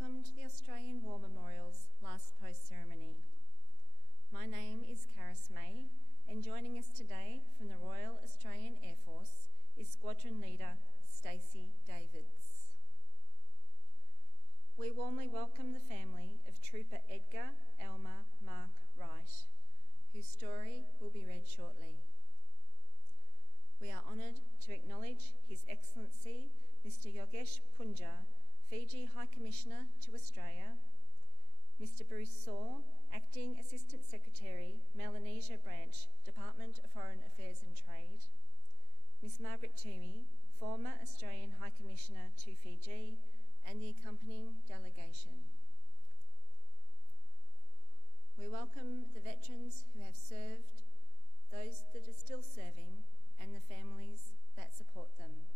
welcome to the Australian War Memorial's last post ceremony. My name is Caris May, and joining us today from the Royal Australian Air Force is Squadron Leader Stacey Davids. We warmly welcome the family of Trooper Edgar, Alma, Mark Wright, whose story will be read shortly. We are honoured to acknowledge His Excellency Mr Yogesh Punja, Fiji High Commissioner to Australia, Mr Bruce Saw, Acting Assistant Secretary, Melanesia Branch, Department of Foreign Affairs and Trade, Miss Margaret Toomey, former Australian High Commissioner to Fiji, and the accompanying delegation. We welcome the veterans who have served, those that are still serving, and the families that support them.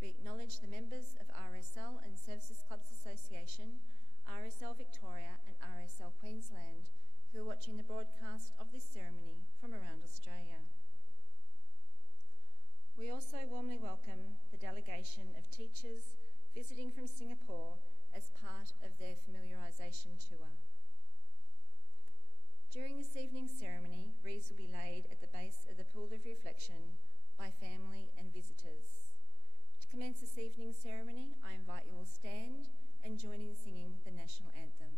We acknowledge the members of RSL and Services Clubs Association, RSL Victoria and RSL Queensland, who are watching the broadcast of this ceremony from around Australia. We also warmly welcome the delegation of teachers visiting from Singapore as part of their familiarisation tour. During this evening's ceremony, wreaths will be laid at the base of the Pool of Reflection by family and visitors. To commence this evening's ceremony, I invite you all to stand and join in singing the national anthem.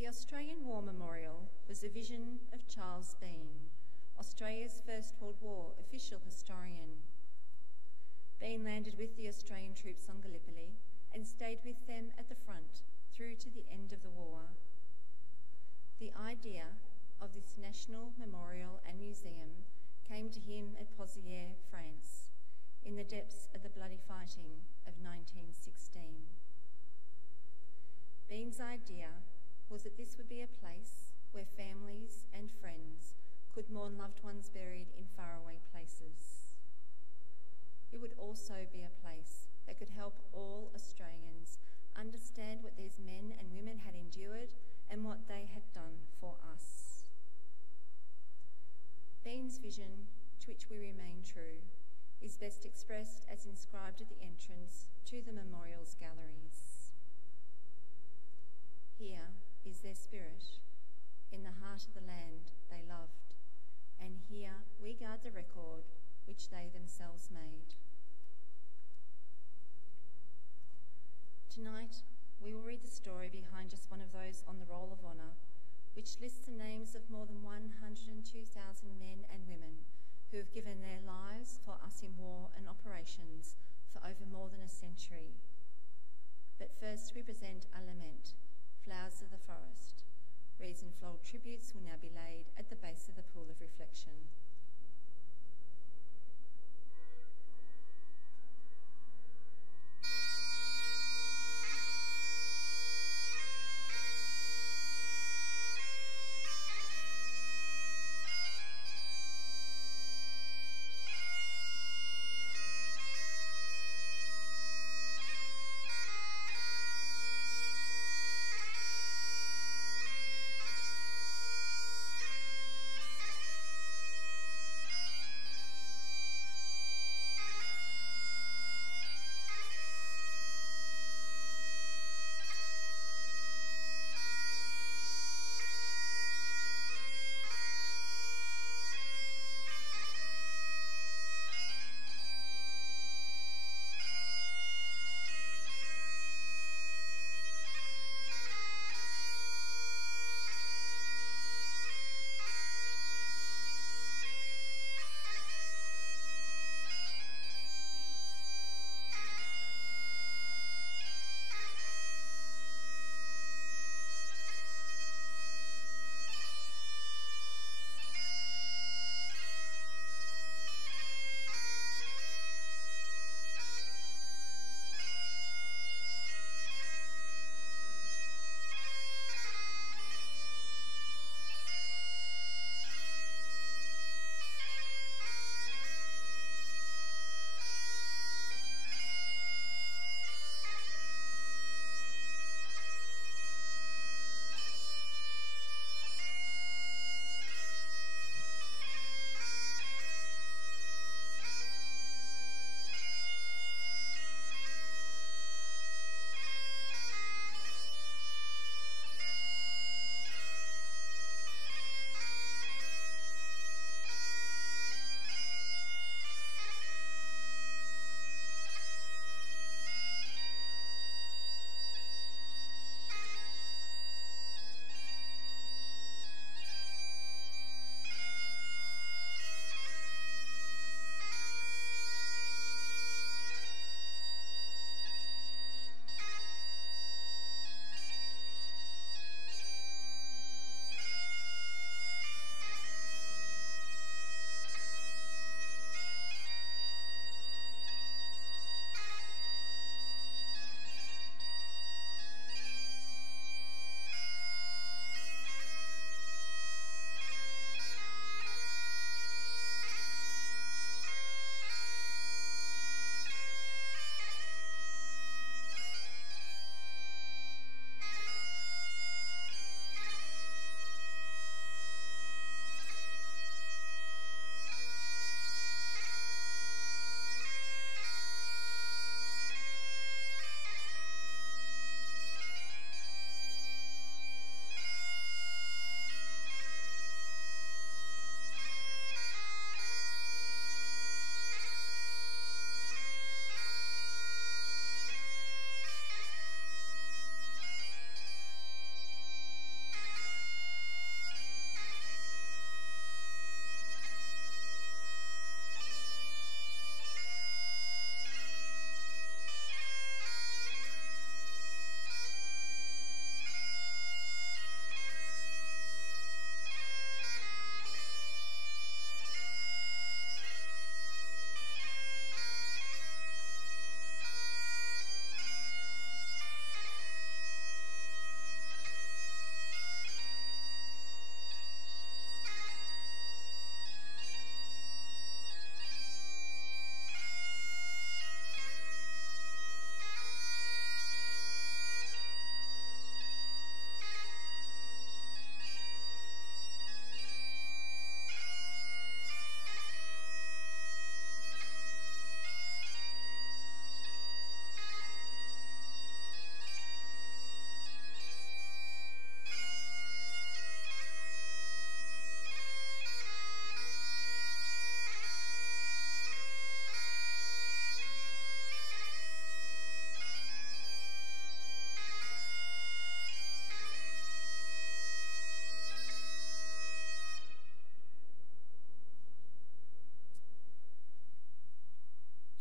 The Australian War Memorial was a vision of Charles Bean, Australia's First World War official historian. Bean landed with the Australian troops on Gallipoli and stayed with them at the front through to the end of the war. The idea of this national memorial and museum came to him at Pozières, France, in the depths of the bloody fighting of 1916. Bean's idea was that this would be a place where families and friends could mourn loved ones buried in faraway places. It would also be a place that could help all Australians understand what these men and women had endured and what they had done for us. Bean's vision, to which we remain true, is best expressed as inscribed at the entrance to the memorial's galleries. Here is their spirit, in the heart of the land they loved, and here we guard the record which they themselves made. Tonight, we will read the story behind just one of those on the Roll of Honour, which lists the names of more than 102,000 men and women who have given their lives for us in war and operations for over more than a century. But first we present a lament, Flowers of the Forest. Wreaths and floral tributes will now be laid at the base of the Pool of Reflection.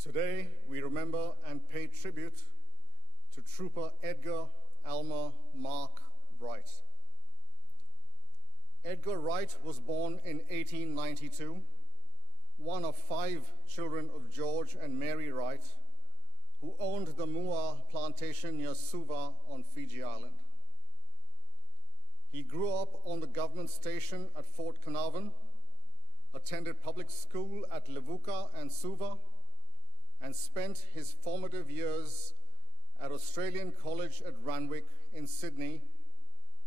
Today, we remember and pay tribute to Trooper Edgar, Alma, Mark Wright. Edgar Wright was born in 1892, one of 5 children of George and Mary Wright, who owned the Mua plantation near Suva on Fiji Island. He grew up on the government station at Fort Carnarvon, attended public school at Levuka and Suva, and spent his formative years at Australian College at Randwick in Sydney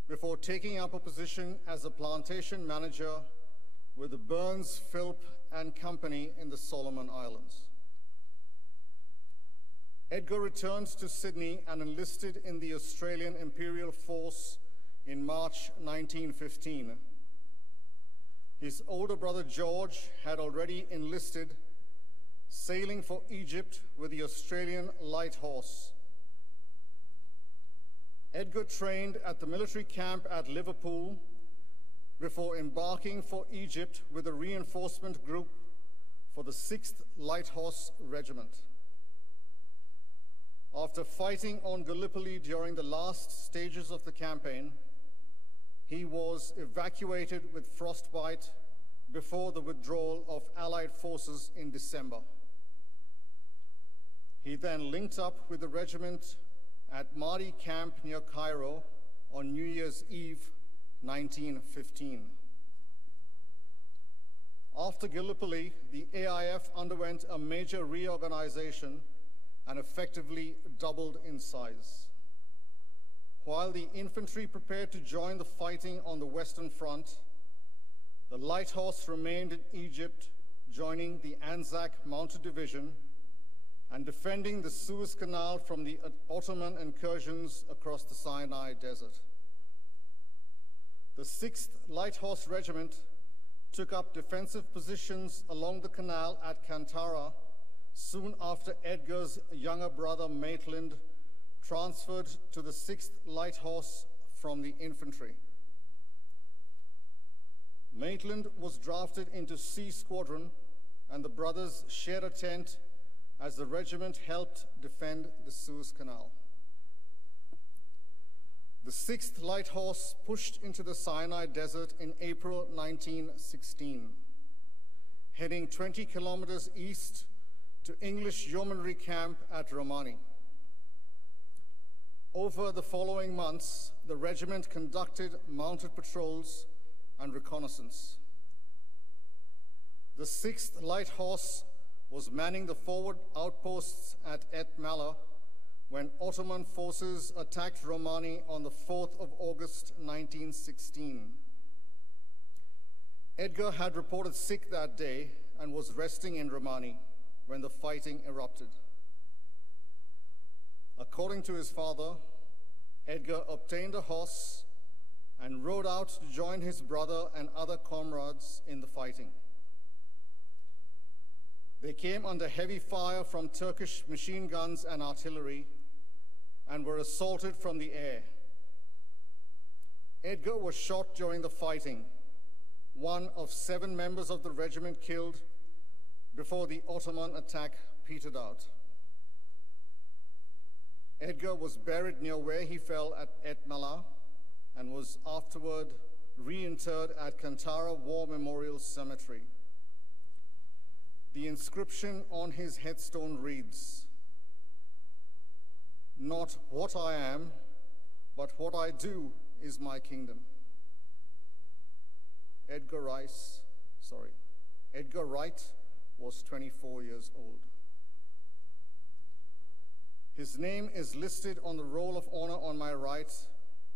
before taking up a position as a plantation manager with the Burns, Philp and Company in the Solomon Islands. Edgar returned to Sydney and enlisted in the Australian Imperial Force in March 1915. His older brother George had already enlisted, sailing for Egypt with the Australian Light Horse. Edgar trained at the military camp at Liverpool before embarking for Egypt with a reinforcement group for the 6th Light Horse Regiment. After fighting on Gallipoli during the last stages of the campaign, he was evacuated with frostbite before the withdrawal of Allied forces in December. He then linked up with the regiment at Mahdi Camp near Cairo on New Year's Eve, 1915. After Gallipoli, the AIF underwent a major reorganization and effectively doubled in size. While the infantry prepared to join the fighting on the Western Front, the Light Horse remained in Egypt, joining the Anzac Mounted Division and defending the Suez Canal from the Ottoman incursions across the Sinai Desert. The 6th Light Horse Regiment took up defensive positions along the canal at Kantara soon after Edgar's younger brother Maitland transferred to the 6th Light Horse from the infantry. Maitland was drafted into C Squadron, and the brothers shared a tent as the regiment helped defend the Suez Canal. The 6th Light Horse pushed into the Sinai Desert in April 1916, heading 20 kilometers east to English Yeomanry Camp at Romani. Over the following months, the regiment conducted mounted patrols and reconnaissance. The 6th Light Horse was manning the forward outposts at Et Mala when Ottoman forces attacked Romani on the 4th of August 1916. Edgar had reported sick that day and was resting in Romani when the fighting erupted. According to his father, Edgar obtained a horse and rode out to join his brother and other comrades in the fighting. They came under heavy fire from Turkish machine guns and artillery and were assaulted from the air. Edgar was shot during the fighting, one of 7 members of the regiment killed before the Ottoman attack petered out. Edgar was buried near where he fell at Et Mala and was afterward reinterred at Kantara War Memorial Cemetery. The inscription on his headstone reads, "Not what I am, but what I do is my kingdom." Edgar Wright was 24 years old. His name is listed on the Roll of Honor on my right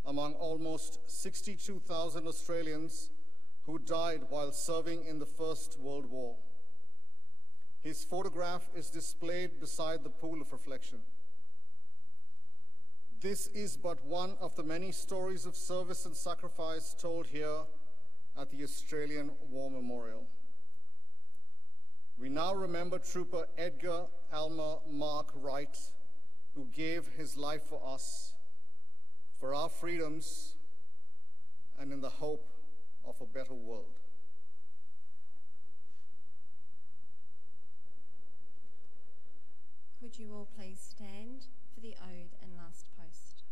among almost 62,000 Australians who died while serving in the First World War. His photograph is displayed beside the pool of reflection. This is but one of the many stories of service and sacrifice told here at the Australian War Memorial. We now remember Trooper Edgar Alma Mark Wright, who gave his life for us, for our freedoms, and in the hope of a better world. would you all please stand for the ode and last post?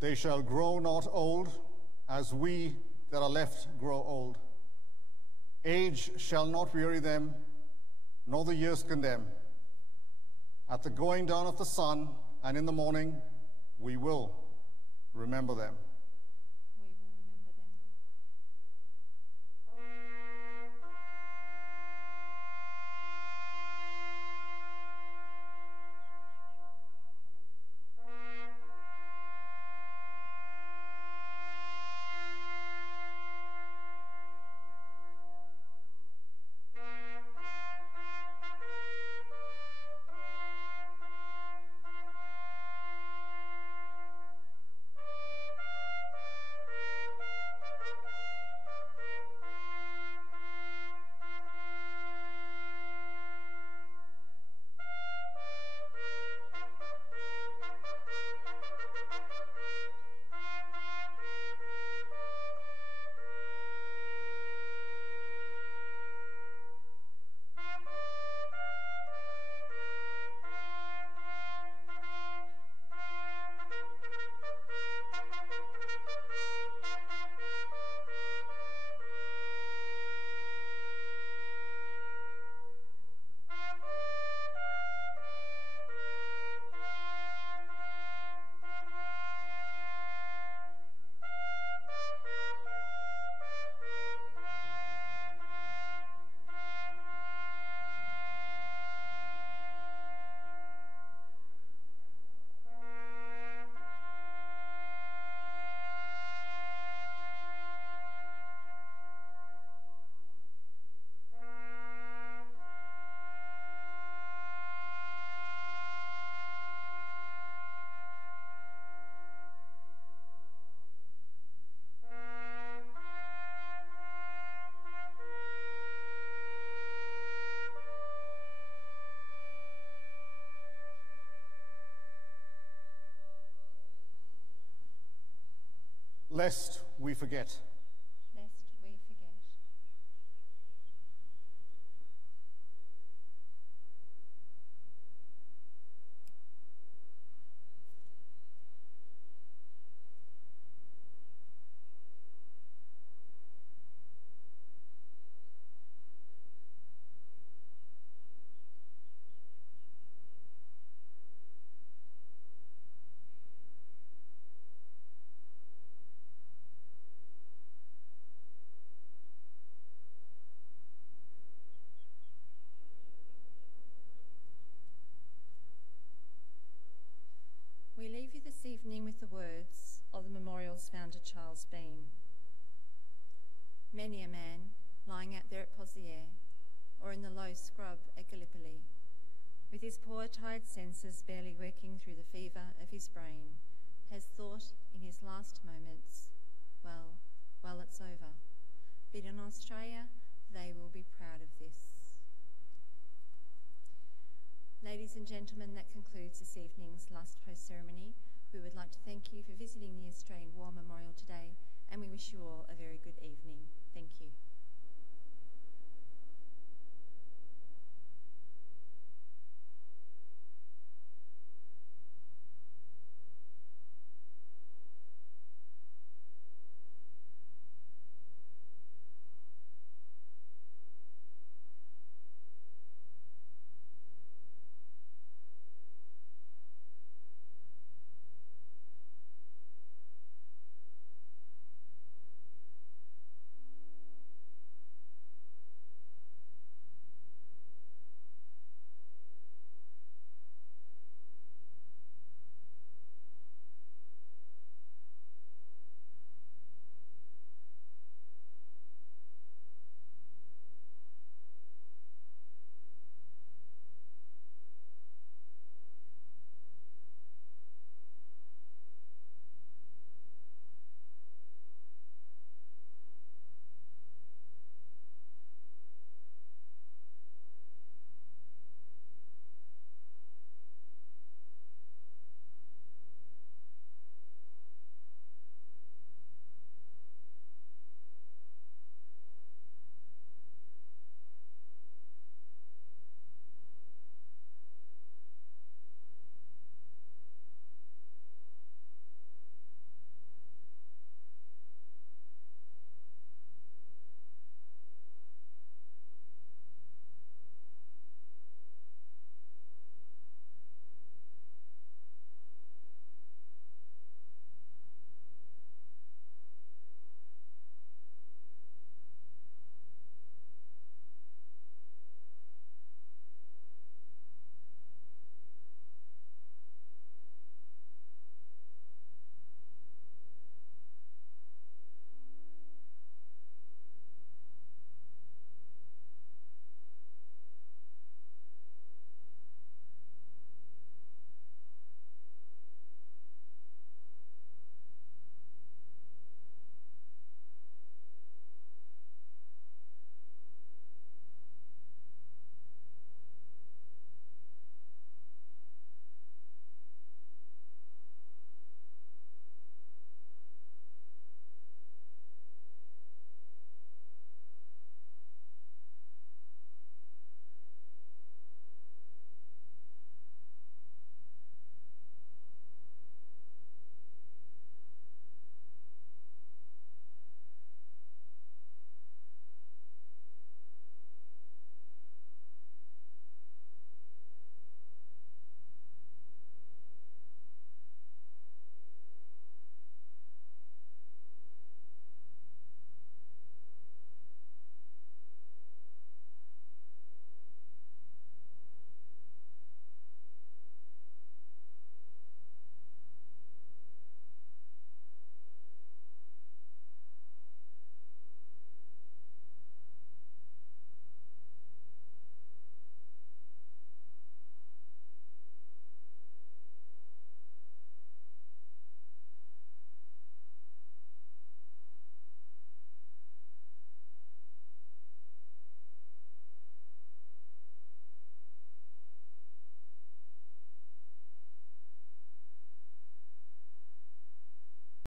They shall grow not old, as we that are left grow old. Age shall not weary them, nor the years condemn. At the going down of the sun and in the morning, we will remember them. We will remember them. Lest we forget. Lest we forget. We leave you this evening with the words of the memorial's founder, Charles Bean. Many a man lying out there at Pozières or in the low scrub at Gallipoli, with his poor tired senses barely working through the fever of his brain, has thought in his last moments, well, it's over. But in Australia, they will be proud of this. Ladies and gentlemen, that concludes this evening's last post ceremony. We would like to thank you for visiting the Australian War Memorial today, and we wish you